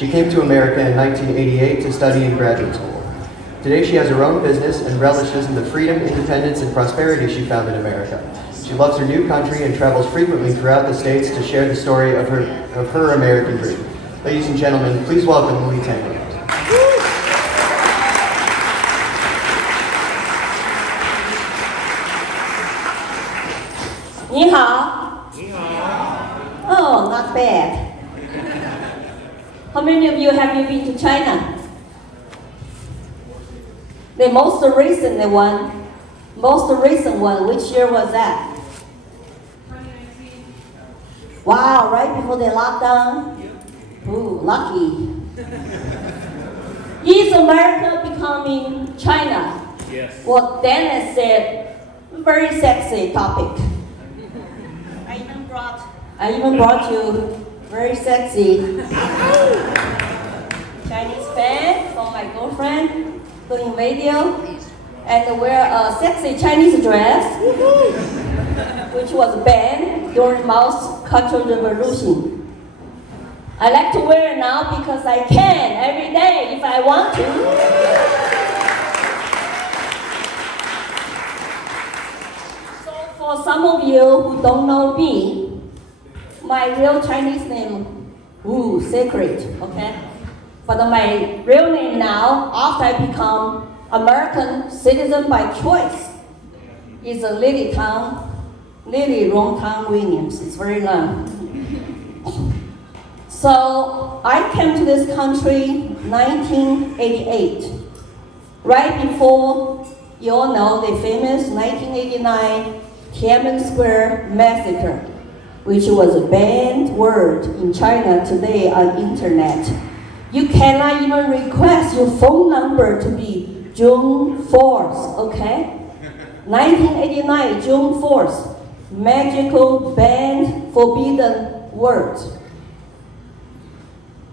She came to America in 1988 to study in graduate school. Today she has her own business and relishes in the freedom, independence, and prosperity she found in America. She loves her new country and travels frequently throughout the States to share the story of her American dream. Ladies and gentlemen, please welcome Lee Tango. 你好。你好。Oh, not bad. How many of you have been to China? The most recent one, which year was that? 2019. Wow, right before the lockdown? Ooh, lucky. Is America becoming China? Yes. Well, Dennis said, very sexy topic. I even brought you very sexy Chinese fan from my girlfriend doing radio and wear a sexy Chinese dress, which was banned during Mao's Cultural Revolution. I like to wear it now because I can every day if I want to. So for some of you who don't know me, my real Chinese name, secret, okay? But my real name now, after I become American citizen by choice, is Lily Rongtang Williams. It's very long. So I came to this country 1988, right before you all know the famous 1989 Tiananmen Square massacre, which was a banned word in China today on internet. You cannot even request your phone number to be June 4th, okay? 1989, June 4th, magical banned forbidden word.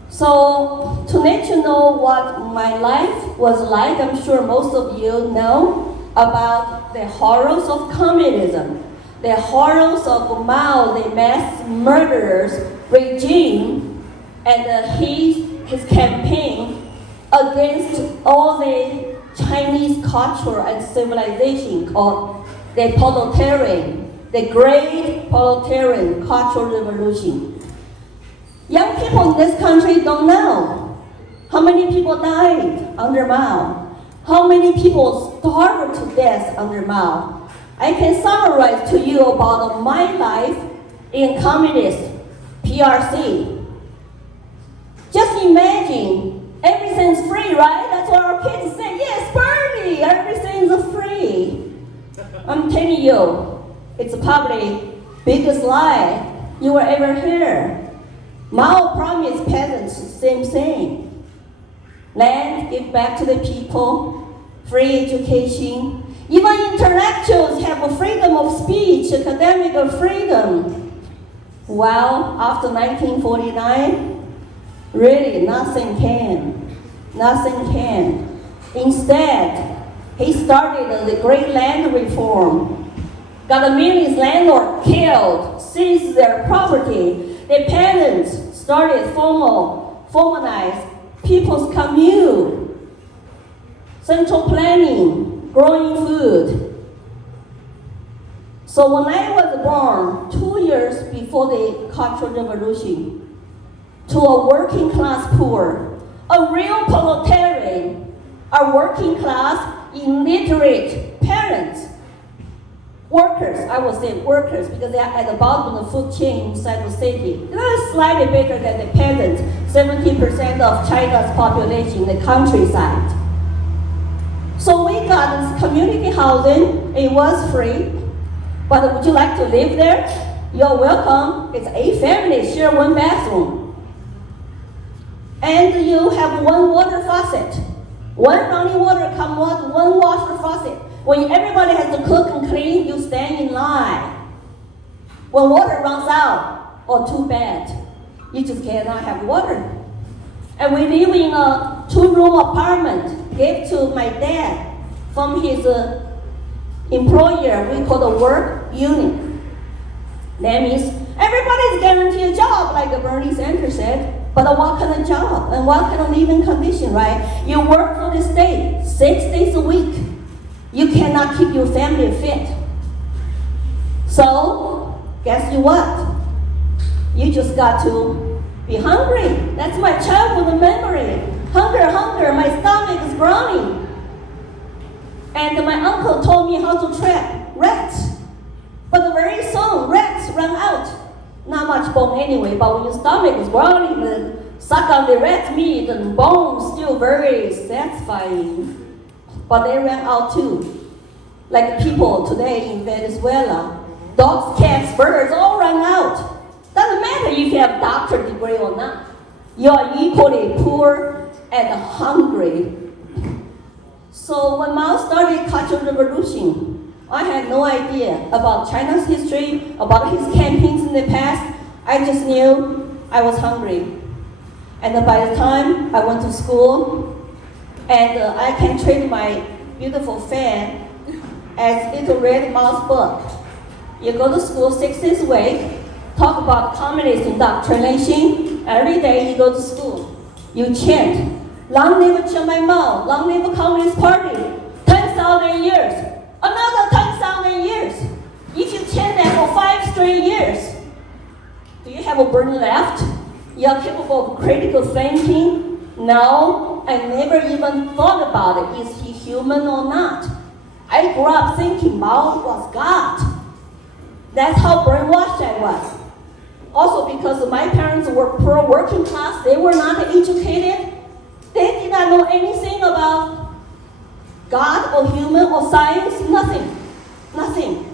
So to let you know what my life was like, I'm sure most of you know about the horrors of communism, the horrors of Mao, the mass murderers regime, and his campaign against all the Chinese culture and civilization called the Great Proletarian Cultural Revolution. Young people in this country don't know how many people died under Mao, how many people starved to death under Mao. I can summarize to you about my life in communist PRC. Just imagine, everything's free, right? That's what our kids say. Yes, Bernie, everything's free. I'm telling you, it's probably biggest lie you will ever hear. Mao promised peasants same thing. Land, give back to the people, free education. Even intellectuals have a freedom of speech, academic freedom. Well, after 1949, really nothing can. Instead, he started the Great Land Reform. Got millions landlords killed, seized their property. The peasants started formalized people's commune, central planning, growing food. So when I was born, 2 years before the Cultural Revolution, to a working class poor, a real proletarian, a working class illiterate parents, workers, I would say workers, because they are at the bottom of the food chain inside the city. They're slightly better than the peasants, 70% of China's population in the countryside. So we got this community housing, it was free, but would you like to live there? You're welcome. It's 8 families, share 1 bathroom. And you have 1 water faucet. 1 running water come out, 1 washer faucet. When everybody has to cook and clean, you stand in line. When water runs out, too bad, you just cannot have water. And we live in a 2-room apartment, gave to my dad from his employer, we call the work union. That means everybody is guaranteed a job, like Bernie Sanders said. But what kind of job and what kind of living condition, right? You work for the state 6 days a week. You cannot keep your family fit. So, guess you what? You just got to be hungry. That's my childhood memory. Hunger, hunger, my stomach is growling. And my uncle told me how to trap rats. But very soon, rats run out. Not much bone anyway, but when your stomach is growling, then suck on the rat meat and bone still very satisfying. But they ran out too. Like people today in Venezuela, dogs, cats, birds all run out. Doesn't matter if you have doctorate degree or not. You are equally poor and hungry. So when Mao started Cultural Revolution, I had no idea about China's history, about his campaigns in the past. I just knew I was hungry. And by the time I went to school, and I can trade my beautiful fan as little red mouse book. You go to school 6 days a week, talk about communist indoctrination. Every day you go to school, you chant, "Long live Chiang Mao, long live Communist Party, 10,000 years, another 10,000 years." If you chant that for 5 straight years, do you have a brain left? You are capable of critical thinking? No, I never even thought about it. Is he human or not? I grew up thinking Mao was God. That's how brainwashed I was. Also because my parents were poor working class, they were not educated. They did not know anything about God or human or science, nothing. Nothing.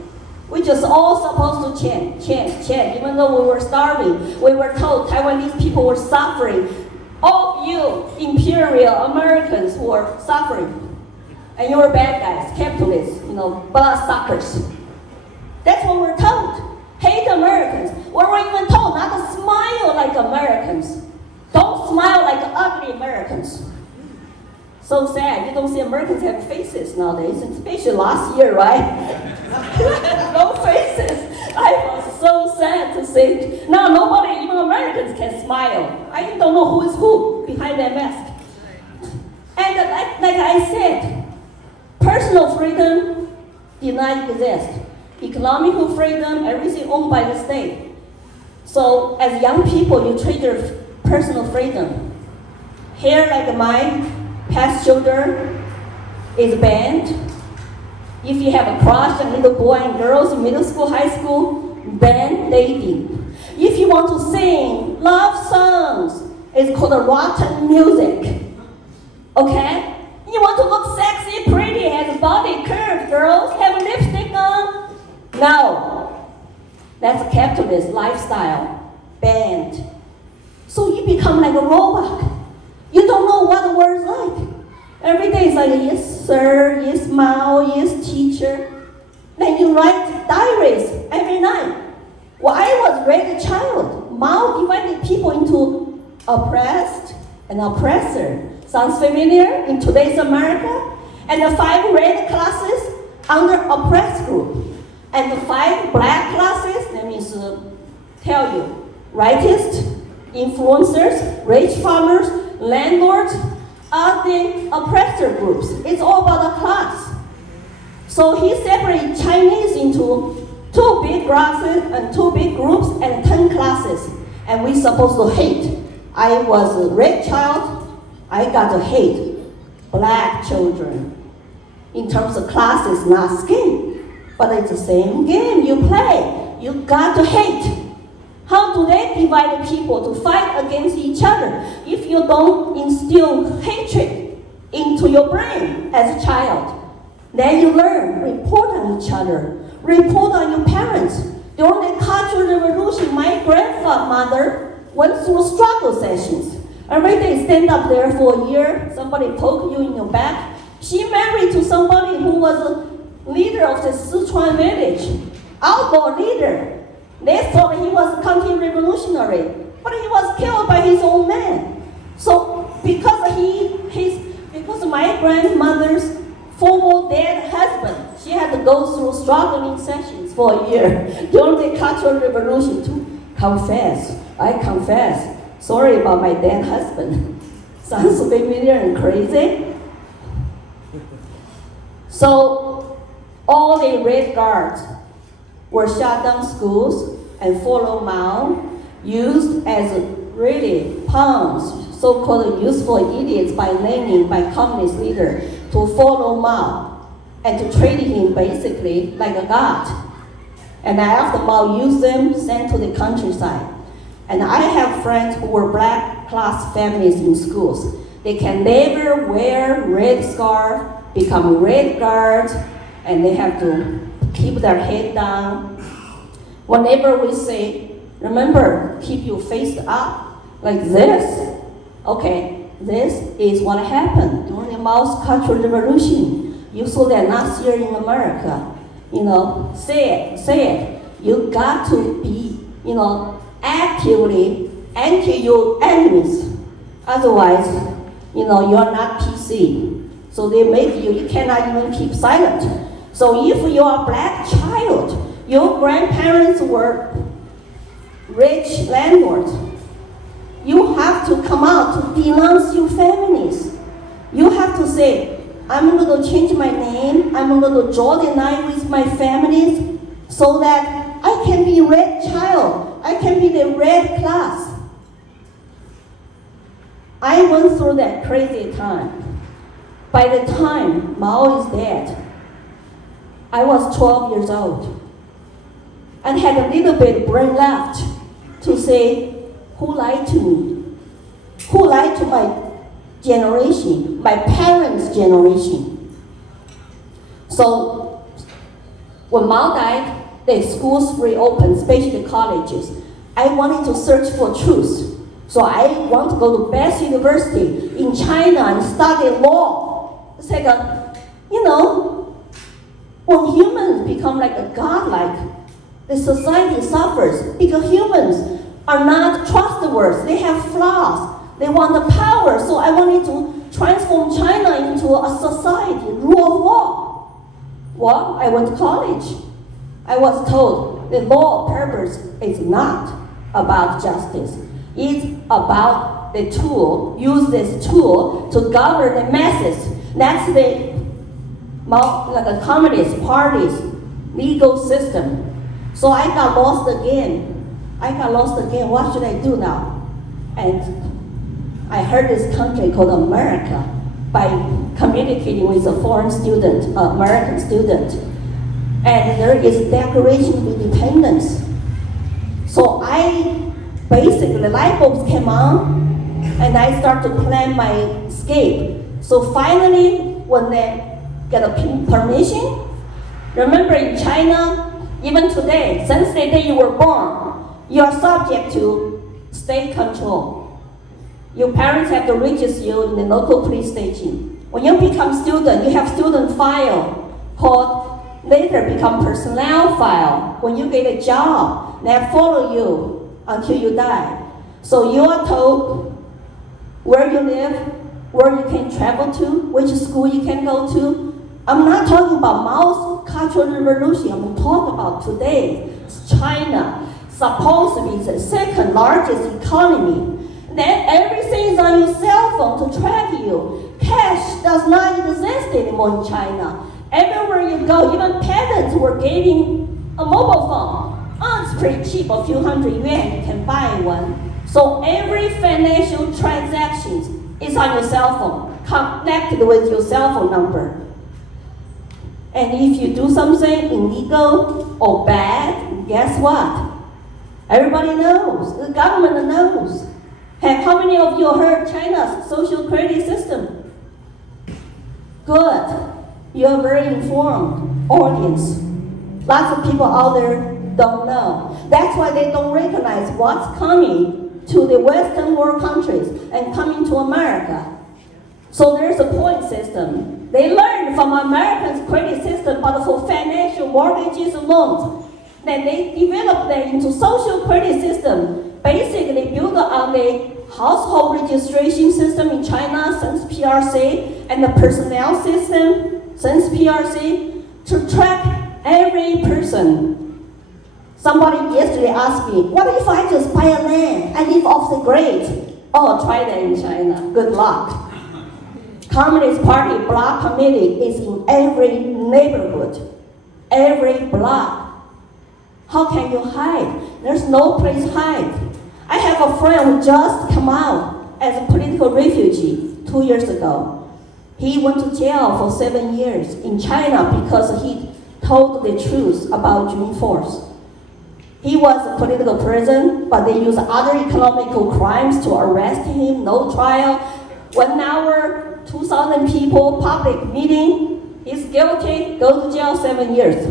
We just all supposed to chant, chant, chant, even though we were starving. We were told Taiwanese people were suffering. All of you imperial Americans were suffering. And you were bad guys, capitalists, bloodsuckers. That's what we're told. Hate Americans. We were even told not to smile like Americans. Don't smile like ugly Americans. So sad. You don't see Americans have faces nowadays, especially last year, right? No faces. I was so sad to see. Now nobody, even Americans, can smile. I don't know who is who behind that mask. And like I said, personal freedom did not exist. Economical freedom, everything owned by the state. So as young people, you trade your personal freedom. Hair like mine, past shoulder, is banned. If you have a crush on little boy and girls in middle school, high school, ban dating. If you want to sing love songs, it's called rotten music. Okay? You want to look sexy, pretty, has a body curve, girls, have a lipstick on? No. That's a capitalist lifestyle. Banned. So you become like a robot. You don't know what the word is like. Every day it's like, yes, sir, yes, Mao, yes, teacher. Then you write diaries every night. When I was raised a child, Mao divided people into oppressed and oppressor. Sounds familiar in today's America? And the 5 red classes under oppressed group. And the 5 black classes, that means tell you, rightists, influencers, rich farmers, landlords, are the oppressor groups. It's all about the class. So he separated Chinese into 2 big classes and 2 big groups and 10 classes. And we're supposed to hate. I was a red child, I got to hate black children. In terms of classes, not skin. But it's the same game you play. You got to hate. How do they divide people to fight against each other if you don't instill hatred into your brain as a child? Then you learn, report on each other, report on your parents. During the Cultural Revolution, my grandmother went through struggle sessions. Every day stand up there for a year, somebody poke you in your back. She married to somebody who was a leader of the Sichuan village, outlaw leader. They thought he was a counter-revolutionary, but he was killed by his own men. So because my grandmother's former dead husband, she had to go through struggling sessions for a year during the Cultural Revolution to confess. I confess. Sorry about my dead husband. Sounds familiar and crazy. So all the red guards were shut down schools and follow Mao, used as really pawns, so-called useful idiots by Lenin, by communist leader, to follow Mao and to treat him basically like a god. And after Mao used them, sent to the countryside. And I have friends who were black class families in schools. They can never wear red scarf, become red guards, and they have to keep their head down. Whenever we say, remember, keep your face up like this. Okay, this is what happened during the Mao Cultural Revolution. You saw that last year in America. Say it. You got to be, actively anti your enemies. Otherwise, you're not PC. So they make you cannot even keep silent. So if you are a black child, your grandparents were rich landlords, you have to come out to denounce your families. You have to say, I'm going to change my name, I'm going to draw the line with my families so that I can be red child, I can be the red class. I went through that crazy time. By the time Mao is dead, I was 12 years old and had a little bit of brain left to say, who lied to me? Who lied to my generation, my parents' generation? So when Mao died, the schools reopened, especially colleges. I wanted to search for truth. So I want to go to best university in China and study law. It's like when humans become like a godlike, the society suffers because humans are not trustworthy. They have flaws. They want the power. So I wanted to transform China into a society, rule of law. Well, I went to college. I was told the law purpose is not about justice. It's about the tool, use this tool to govern the masses. That's the Communist Party's legal system. So I got lost again. What should I do now? And I heard this country called America by communicating with a foreign student, American student. And there is Declaration of Independence. So the light bulbs came on, and I started to plan my escape. So finally, when they get a permission, remember in China, even today, since the day you were born, you are subject to state control. Your parents have to register you in the local police station. When you become student, you have student file called later become personnel file. When you get a job, they follow you until you die. So you are told where you live, where you can travel to, which school you can go to. I'm not talking about Mao's Cultural Revolution. I'm talking about today. China, supposed to be the second largest economy. Then everything is on your cell phone to track you. Cash does not exist anymore in China. Everywhere you go, even peasants were getting a mobile phone. Oh, it's pretty cheap, a few hundred yuan, you can buy one. So every financial transaction is on your cell phone, connected with your cell phone number. And if you do something illegal or bad, guess what? Everybody knows, the government knows. How many of you heard China's social credit system? Good. You are very informed audience. Lots of people out there don't know. That's why they don't recognize what's coming to the Western world countries and coming to America. So there's a point system. They learned from Americans' credit system, but for financial mortgages and loans. Then they developed that into social credit system, basically built on the household registration system in China since PRC and the personnel system since PRC to track every person Somebody yesterday asked me, what if I just buy a land? I live off the grid. Oh, try that in China. Good luck. Communist Party block committee is in every neighborhood, every block. How can you hide? There's no place to hide. I have a friend who just came out as a political refugee 2 years ago. He went to jail for 7 years in China because he told the truth about June 4th. He was a political prisoner, but they used other economical crimes to arrest him, no trial. 1 hour, 2,000 people, public meeting, he's guilty, go to jail 7 years.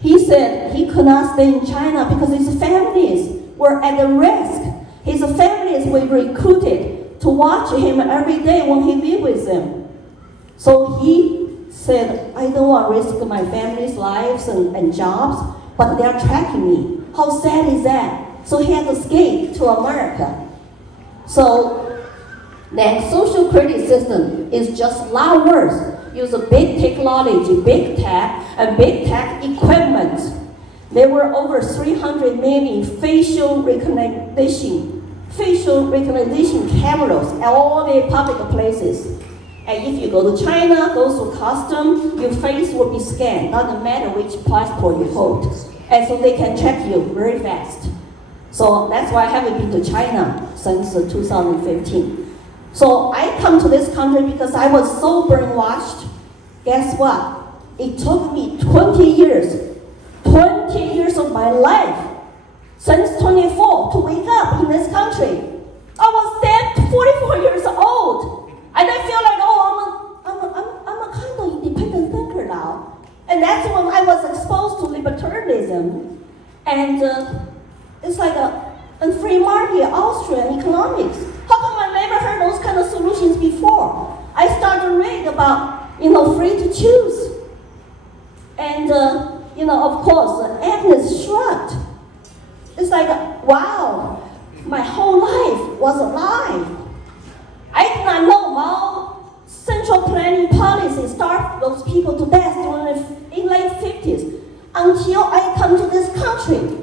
He said he could not stay in China because his families were at the risk. His families were recruited to watch him every day when he lived with them. So he said, I don't want to risk my family's lives and jobs, but they are tracking me. How sad is that? So he had to escape to America. So then social credit system is just a lot worse. Use a big technology, big tech, and big tech equipment. There were over 300 million facial recognition cameras at all the public places. And if you go to China, go to custom, your face will be scanned, doesn't matter which passport you hold. And so they can check you very fast. So that's why I haven't been to China since 2015. So I come to this country because I was so brainwashed. Guess what? It took me 20 years of my life, since 24, to wake up in this country. I was then 44 years old. And I feel like, I'm a kind of independent thinker now. And that's when I was exposed to libertarianism. And it's like a free market, Austrian economics. How come I never heard those kind of solutions before? I started to read about, free to choose. And, of course, Agnes shrugged. It's like, wow, my whole life was a lie. I did not know Mao central planning policy starved those people to death in late 50s until I come to this country.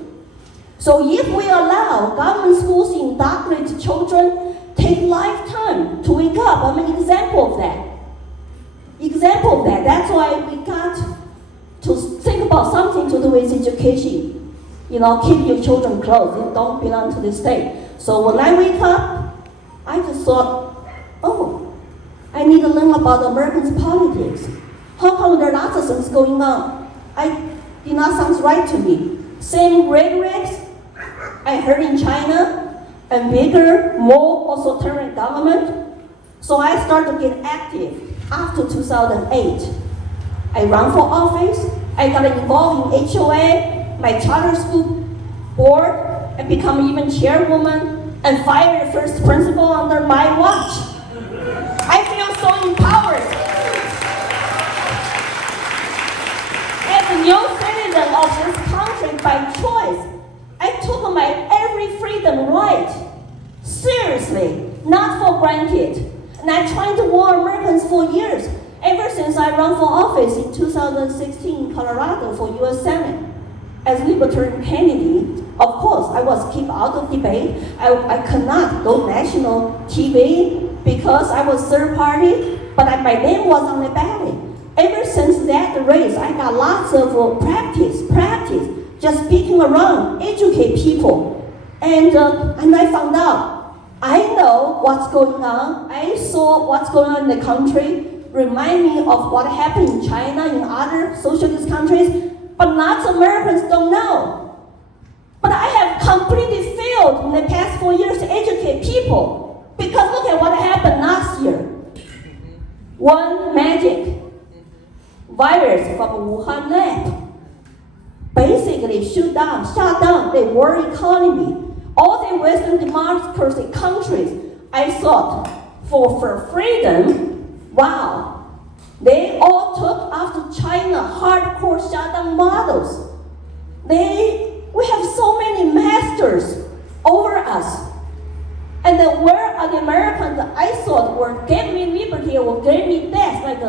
So if we allow government schools to indoctrinate children, take lifetime to wake up. I'm an example of that. That's why we got to think about something to do with education. Keep your children close. They don't belong to the state. So when I wake up, I just thought, I need to learn about American politics. How come there are lots of things going on? Did not sound right to me. Same rhetorics I heard in China, and bigger, more authoritarian government. So I started to get active after 2008. I ran for office. I got involved in HOA, my charter school board, and become even chairwoman, and fired the first principal under my watch. I feel so empowered. As a new citizen of this country by choice, I took my every freedom right seriously, not for granted. And I tried to warn Americans for years, ever since I ran for office in 2016 in Colorado for U.S. Senate. As libertarian candidate, of course, I was kept out of debate. I could not go national TV because I was third party, but my name was on the ballot. Ever since that race, I got lots of practice, just speaking around, educate people. And I found out, I know what's going on. I saw what's going on in the country. Remind me of what happened in China, in other socialist countries, but lots of Americans don't know. But I have completely failed in the past 4 years to educate people. Because look at what happened last year. One magic virus from Wuhan lab basically shut down the world economy. All the Western democracy countries, I thought, for freedom, wow, they all took after China hardcore shutdown models. We have so many masters over us. And where are the Americans that I thought were gave me liberty or gave me death, like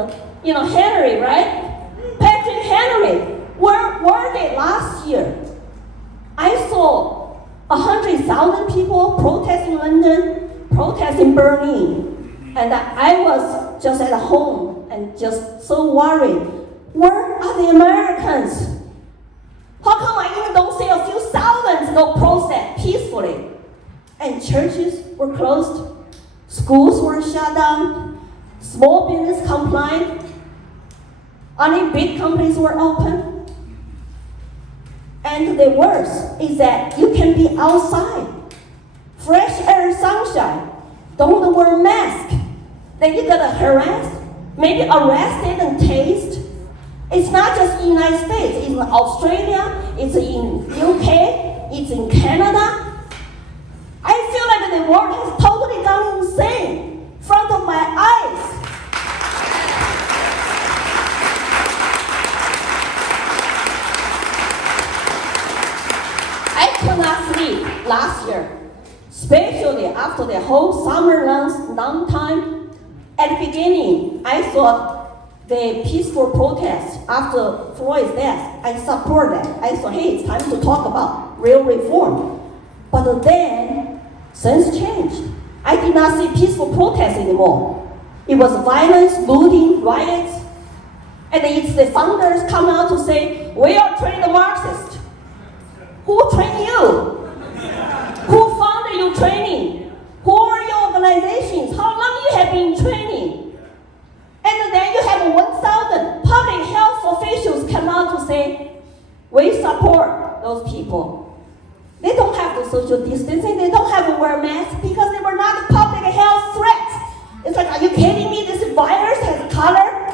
Henry, right? Patrick Henry, where were they last year? I saw 100,000 people protest in London, protest in Berlin, and I was just at home and just so worried. Where are the Americans? How come I even don't see a few thousands go protest peacefully? And churches were closed, schools were shut down, small business compliant, only big companies were open. And the worst is that you can be outside, fresh air, sunshine, don't wear mask, then you get harassed, maybe arrested and tased. It's not just in the United States, it's in Australia, it's in UK, it's in Canada. I feel like the world has totally gone insane in front of my eyes. I could not sleep last year, especially after the whole summer long time. At the beginning, I thought the peaceful protest after Floyd's death, I support that. I thought, hey, it's time to talk about real reform. But then, things changed. I did not see peaceful protests anymore. It was violence, looting, riots. And it's the founders come out to say, we are trained Marxists. Who trained you? Who funded your training? Who are your organizations? How long you have been training? And then you have 1,000 public health officials come out to say, we support those people. They don't have the social distancing, they don't have to wear masks because they were not a public health threat. It's like, are you kidding me? This virus has color?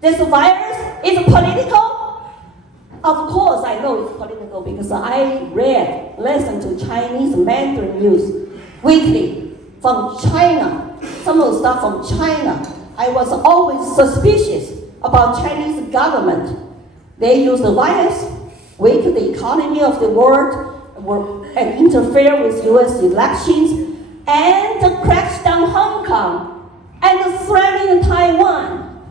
This virus is political? Of course I know it's political because I listened to Chinese Mandarin news weekly from China, some of the stuff from China. I was always suspicious about Chinese government. They use the virus, weaken the economy of the world, and interfere with U.S. elections, and crash down Hong Kong, and threaten Taiwan.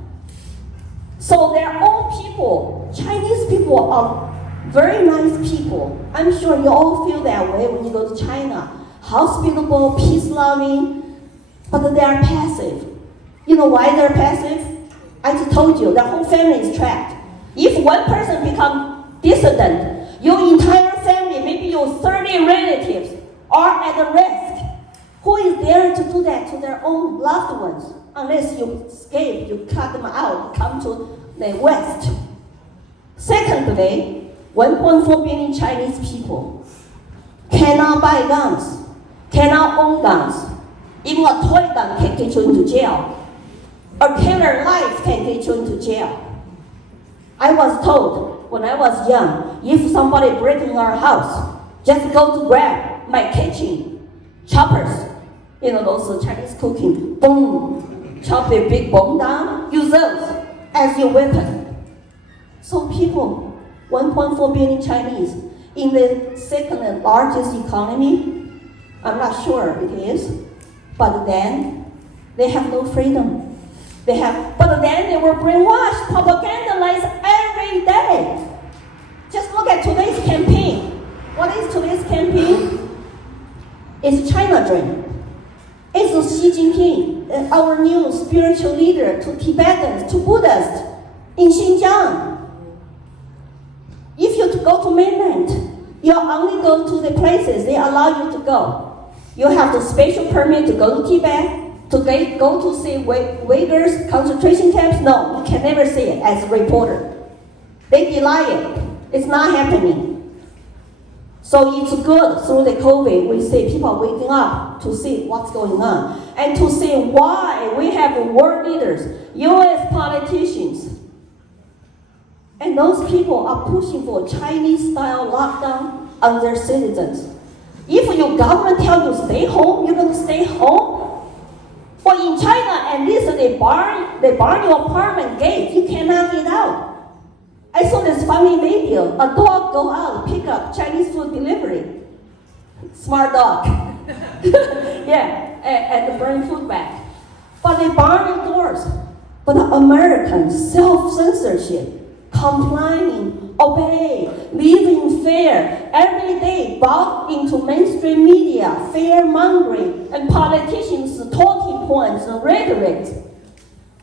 So their own people, Chinese people are very nice people. I'm sure you all feel that way when you go to China. Hospitable, peace-loving, but they are passive. You know why they're passive? I just told you, their whole family is trapped. If one person becomes dissident, your entire family, maybe your 30 relatives, are at risk. Who is there to do that to their own loved ones? Unless you escape, you cut them out, come to the West. Secondly, 1.4 billion Chinese people cannot buy guns, cannot own guns. Even a toy gun can get you into jail. A killer knife can get you into jail. I was told when I was young, if somebody breaks in our house, just go to grab my kitchen choppers, those Chinese cooking, boom, chop the big bone down, use those as your weapon. So people, 1.4 billion Chinese, in the second largest economy, I'm not sure it is, but then they have no freedom. But then they were brainwashed, propagandized every day. Just look at today's campaign. What is today's campaign? It's China Dream. It's Xi Jinping, our new spiritual leader to Tibetans, to Buddhists in Xinjiang. If you go to mainland, you only go to the places they allow you to go. You have the special permit to go to Tibet, to go to see Uyghurs concentration camps. No, you can never see it as a reporter. They deny it. It's not happening. So it's good through the COVID, we see people waking up to see what's going on and to see why we have world leaders, US politicians, and those people are pushing for Chinese-style lockdown on their citizens. If your government tells you stay home, you're going to stay home. But in China, at least they bar your apartment gate. You cannot get out. I saw this funny video. A dog go out, pick up Chinese food delivery. Smart dog. Yeah, and bring food back. But they bar your doors. But the American self-censorship, complying, obey, live in fear, every day bought into mainstream media, fear-mongering, and politicians' talking points and rhetoric.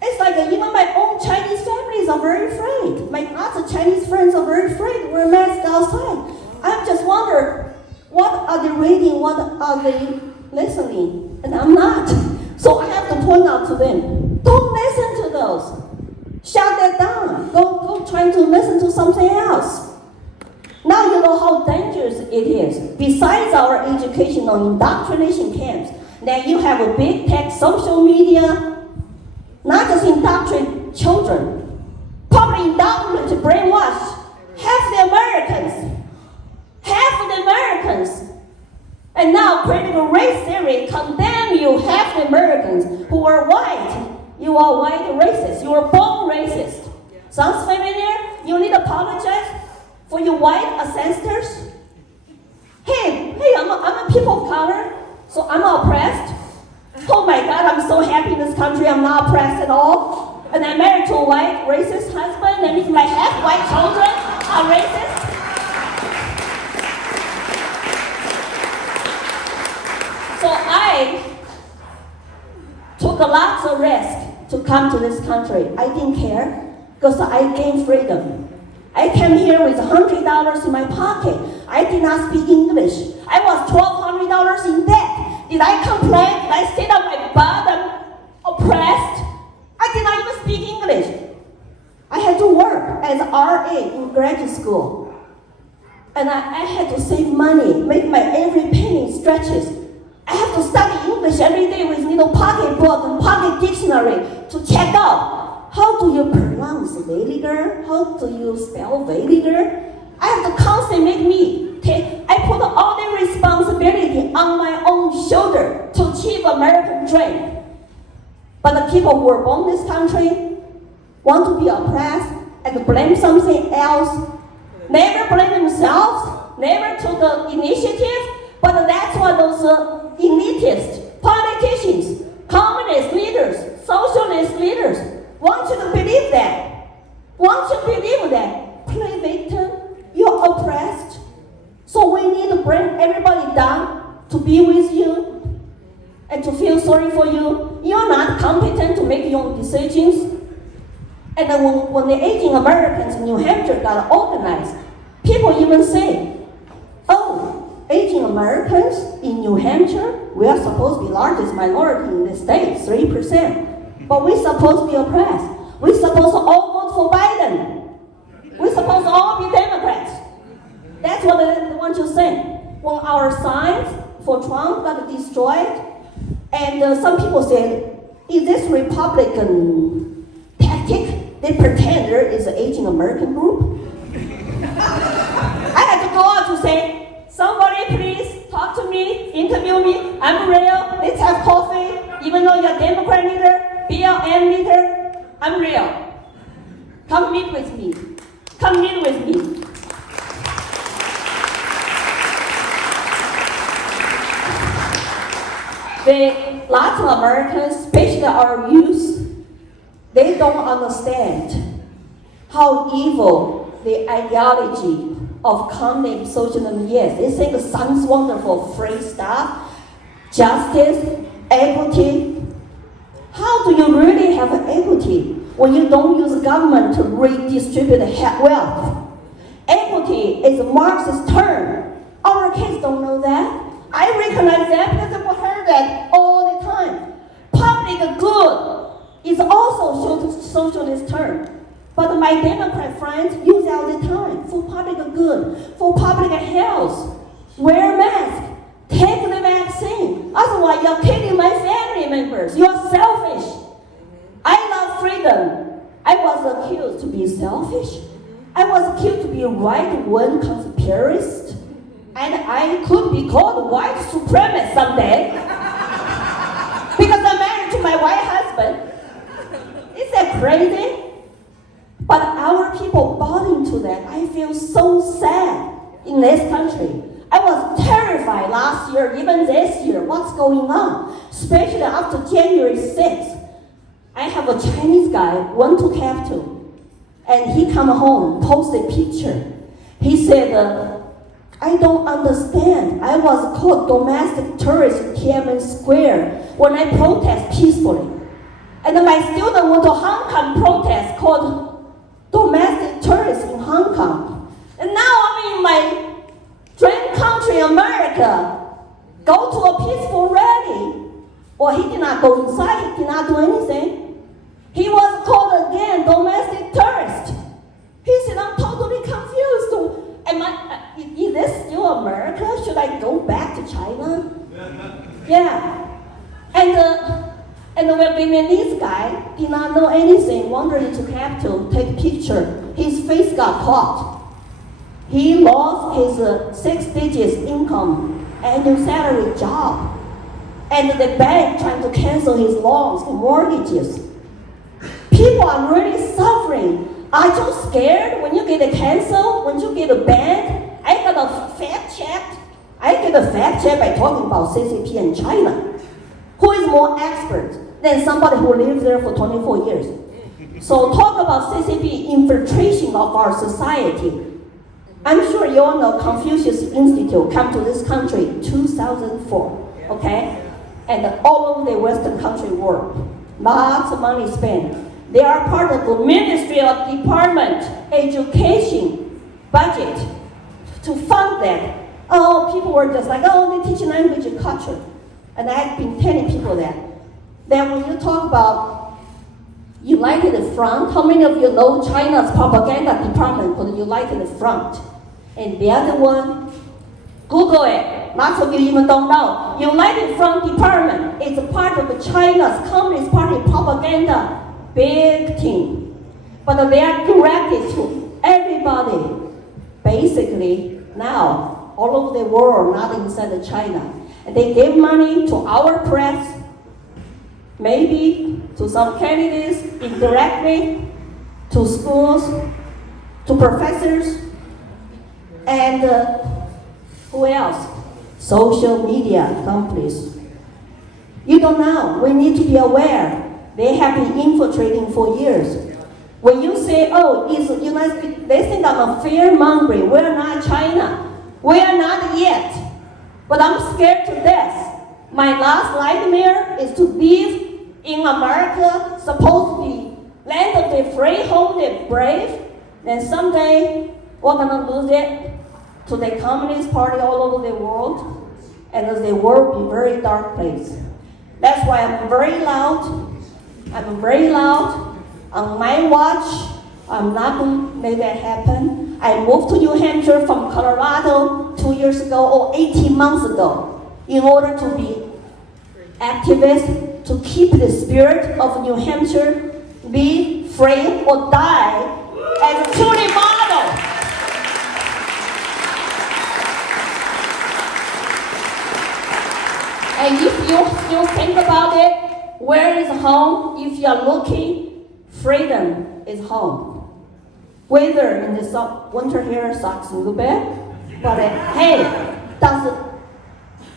It's like even my own Chinese families are very afraid. My other Chinese friends are very afraid. We're masked outside. I just wonder, what are they reading? What are they listening? And I'm not. So I have to point out to them, don't listen to those. Shut that down. Go try to listen to something else. Now you know how dangerous it is. Besides our educational indoctrination camps, then you have a big tech social media, not just indoctrinate children, probably indoctrinate, brainwash half the Americans. And now critical race theory condemn you, half the Americans who are white. You are white racist. You are born racist. Sounds familiar? You need to apologize for your white ancestors? Hey, I'm a people of color, so I'm oppressed. Oh my God, I'm so happy in this country. I'm not oppressed at all. And I'm married to a white racist husband. That means my half white children are racist. So I took a lot of risk to come to this country. I didn't care because I gained freedom. I came here with $100 in my pocket. I did not speak English. I was $1,200 in debt. Did I complain? Did I sit on my butt and oppressed? I did not even speak English. I had to work as RA in graduate school. And I had to save money, make my every penny stretches. I have to study English every day with little pocket book and pocket dictionary to check out how do you pronounce vinegar, how do you spell vinegar. I have to constantly I put all the responsibility on my own shoulder to achieve American dream. But the people who were born in this country want to be oppressed and blame something else, never blame themselves, never took the initiative, but that's what those elitist politicians, communist leaders, socialist leaders want you to believe that. Want you to believe that. Play victim, you're oppressed. So we need to bring everybody down to be with you and to feel sorry for you. You're not competent to make your own decisions. And then when the aging Americans in New Hampshire got organized, people even say, oh, aging Americans in New Hampshire, we are supposed to be the largest minority in the state, 3%. But we're supposed to be oppressed. We're supposed to all vote for Biden. We're supposed to all be Democrats. That's what they want you to say. When our signs for Trump got destroyed, and some people said, is this Republican tactic? They pretend there is an aging American group. I had to go out to say, somebody please talk to me, interview me, I'm real, let's have coffee, even though you're a Democrat leader, BLM leader, I'm real. Come meet with me. Come meet with me. Lots of Americans, especially our youth, they don't understand how evil the ideology of communist socialism is. They think it sounds wonderful, free stuff, justice, equity. How do you really have equity when you don't use government to redistribute wealth? Equity is a Marxist term. Our kids don't know that. I recognize that because I've heard that all the time. Public good is also a socialist term. But my Democrat friends use it all the time for public good, for public health. Wear a mask, take the vaccine. Otherwise, you're killing my family members. You're selfish. I love freedom. I was accused to be selfish. I was accused to be a right-wing conspiracist. And I could be called white supremacist someday because I'm married to my white husband. Is that crazy? But our people bought into that. I feel so sad in this country. I was terrified last year, even this year, what's going on, especially after January 6th. I have a Chinese guy, went to Capitol, And he come home, post a picture. He said, I don't understand. I was called domestic tourist in Tiananmen Square when I protest peacefully. And my student went to Hong Kong protest called domestic tourist in Hong Kong. And now I'm in my dream country, America, go to a peaceful rally. Well, he did not go inside, he did not do anything. He was called again domestic tourist. He said, I'm totally confused. Is this still America? Should I go back to China? Yeah. And the Vietnamese guy did not know anything, wandered into capital, take picture. His face got caught. He lost his 6 digits income, annual salary job. And the bank trying to cancel his loans for mortgages. People are really suffering. Are you scared when you get canceled, when you get banned? I got a fact check. I get a fact check by talking about CCP in China. Who is more expert than somebody who lived there for 24 years? So talk about CCP infiltration of our society. I'm sure you all know Confucius Institute came to this country in 2004, okay? And all over the Western country world, lots of money spent. They are part of the Ministry of Department, Education, budget to fund that. Oh, people were just like, oh, they teach language and culture. And I've been telling people that. Then when you talk about United Front, how many of you know China's propaganda department called United Front? And the other one, Google it. Lots of you even don't know. United Front department is a part of China's Communist Party propaganda big team. But they are directed to everybody. Basically, now, all over the world, not inside of China. And they give money to our press, maybe to some candidates indirectly, to schools, to professors, and who else? Social media companies. You don't know. We need to be aware. They have been infiltrating for years. When you say, oh, it's United States, they think I'm a fear-mongering. We're not China. We are not yet. But I'm scared to death. My last nightmare is to live in America, supposed to be land of the free, home of the brave. Then someday, we're gonna lose it to the Communist Party all over the world. And the world will be a very dark place. That's why I'm very loud. I'm very loud. On my watch, I'm not going to make that happen. I moved to New Hampshire from Colorado 2 years ago or 18 months ago in order to be activist, to keep the spirit of New Hampshire, be free or die as a truly model. And if you think about it, where is home? If you're looking, freedom is home. Weather in the winter here sucks a little bit, but hey,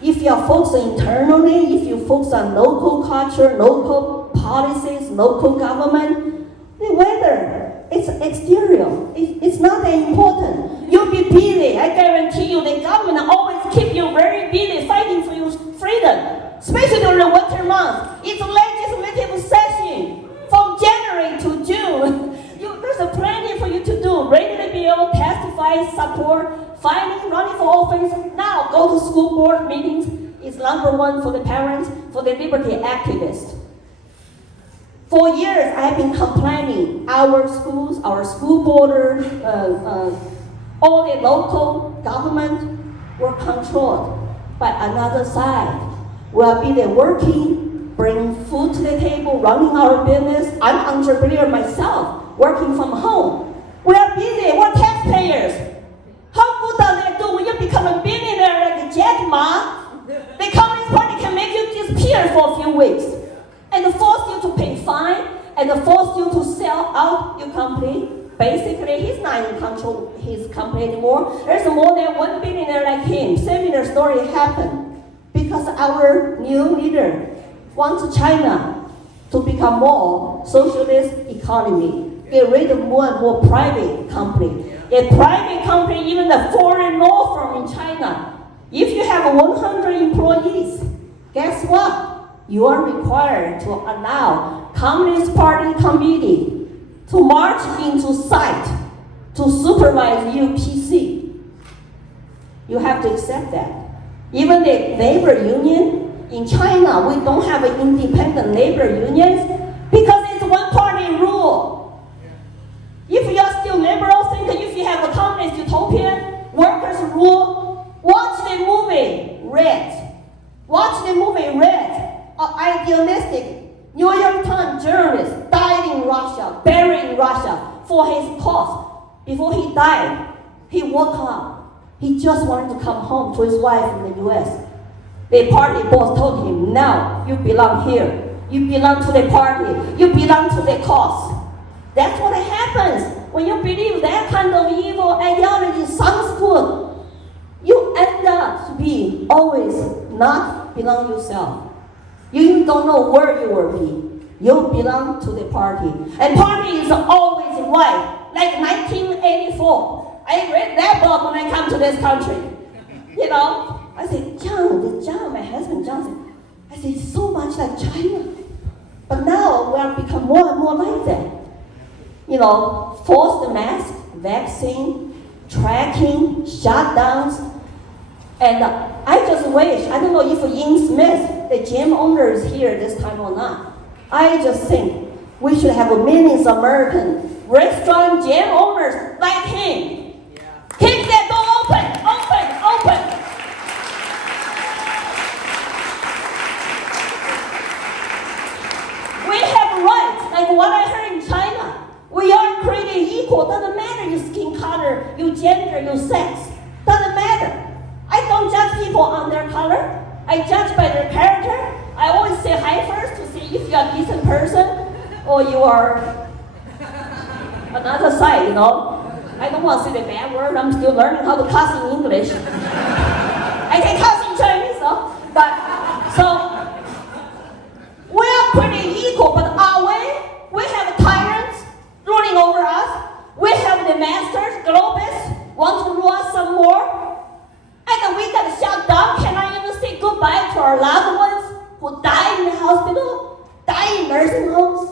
if you're focused internally, if you focus on local culture, local policies, local government, the weather, it's exterior. It's not that important. You'll be busy. I guarantee you the government always keep you very busy fighting for your freedom. Especially during the winter months. It's a legislative session from January to June. There's plenty for you to do. Ready to be able to testify, support, fighting, running for office. Now go to school board meetings. It's number one for the parents, for the liberty activists. For years, I have been complaining our schools, our school board, all the local government were controlled by another side. We'll be there working, bringing food to the table, running our business. I'm an entrepreneur myself, working from home. We are busy, we're taxpayers. How good does that do when you become a billionaire like Jack Ma? The Communist Party can make you disappear for a few weeks and force you to pay fine and force you to sell out your company. Basically, he's not in control of his company anymore. There's more than one billionaire like him. Similar story happened because our new leader wants China to become more socialist economy. get rid of more and more private company. A private company, even the foreign law firm in China, if you have 100 employees, guess what? You are required to allow Communist Party committee to march into site to supervise UPC. You have to accept that. Even the labor union in China, we don't have an independent labor unions because it's one party rule. If you are still liberal, think if you have a communist utopian workers rule, watch the movie Red. Watch the movie Red. An idealistic New York Times journalist died in Russia, buried in Russia for his cause. Before he died, he woke up. He just wanted to come home to his wife in the US. The party boss told him, no, you belong here. You belong to the party. You belong to the cause. That's what happens when you believe that kind of evil ideology sounds good. You end up to be always not belong yourself. You don't know where you will be. You belong to the party. And party is always right. Like 1984. I read that book when I come to this country. You know, I said, John, my husband John said, I said, it's so much like China. But now we have become more and more like that. You know, forced mask, vaccine, tracking, shutdowns. And I just wish, I don't know if Ian Smith, the gym owner, is here this time or not. I just think we should have millions of American restaurant gym owners like him. Keep that door open, open, open. We have rights, like what I heard in China. We are created equal. Doesn't matter your skin color, your gender, your sex. Doesn't matter. I don't judge people on their color. I judge by their character. I always say hi first to see if you are a decent person or you are another side, you know. I don't want to say the bad word. I'm still learning how to cuss in English. I can cuss in Chinese, though. But, so, we are pretty equal, but are we? We have tyrants ruling over us. We have the masters, globalists, want to rule us some more. And we got shut down. Can I even say goodbye to our loved ones who die in the hospital, die in nursing homes?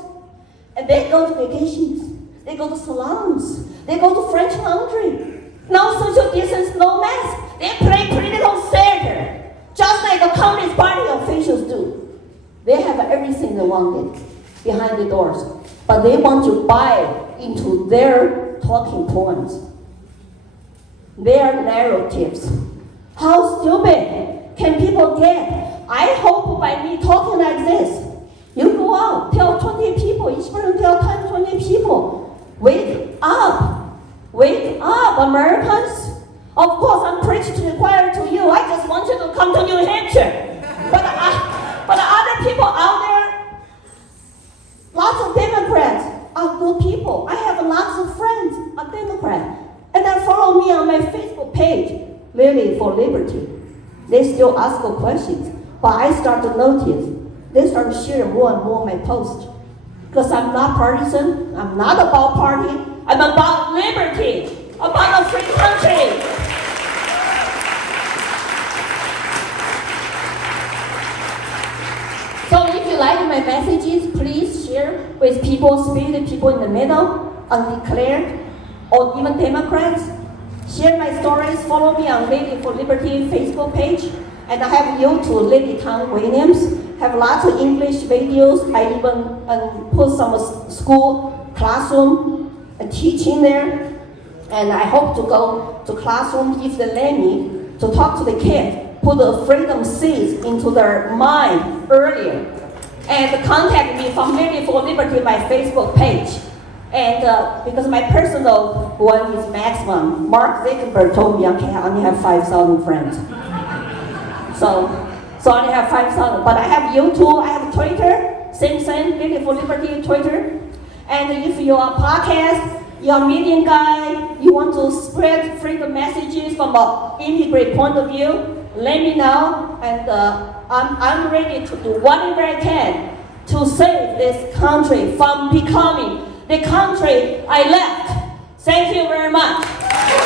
And they go to vacations. They go to salons. They go to French Laundry. No social distance, no mask. They play political theater, just like the Communist Party officials do. They have everything they wanted behind the doors, but they want to buy into their talking points, their narratives. How stupid can people get? I hope by me talking like this, you go out, tell 20 people, each person tell 10, 20 people. Wake up, Americans. Of course, I'm preaching to the choir to you. I just want you to come to New Hampshire. But other people out there, lots of Democrats are good people. I have lots of friends are Democrats. And they follow me on my Facebook page, Lily for Liberty. They still ask me questions. But I start to notice, they start to share more and more my posts. Because I'm not partisan, I'm not about party, I'm about liberty, about a free country. So if you like my messages, please share with people, especially people in the middle, undeclared, or even Democrats. Share my stories, follow me on Lady for Liberty Facebook page. And I have YouTube, Lady Tom Williams. Have lots of English videos. I even put some school classroom teaching there. And I hope to go to classroom if they let me to talk to the kids, put the freedom seeds into their mind earlier. And contact me from Lady for Liberty, my Facebook page. And because my personal one is maximum, Mark Zuckerberg told me, okay, I only have 5,000 friends. So I only have 5,000, but I have YouTube, I have Twitter, same thing, Lady for Liberty, Twitter. And if you're a podcast, you're a media guy, you want to spread freedom messages from an immigrant point of view, let me know, and I'm ready to do whatever I can to save this country from becoming the country I left. Thank you very much.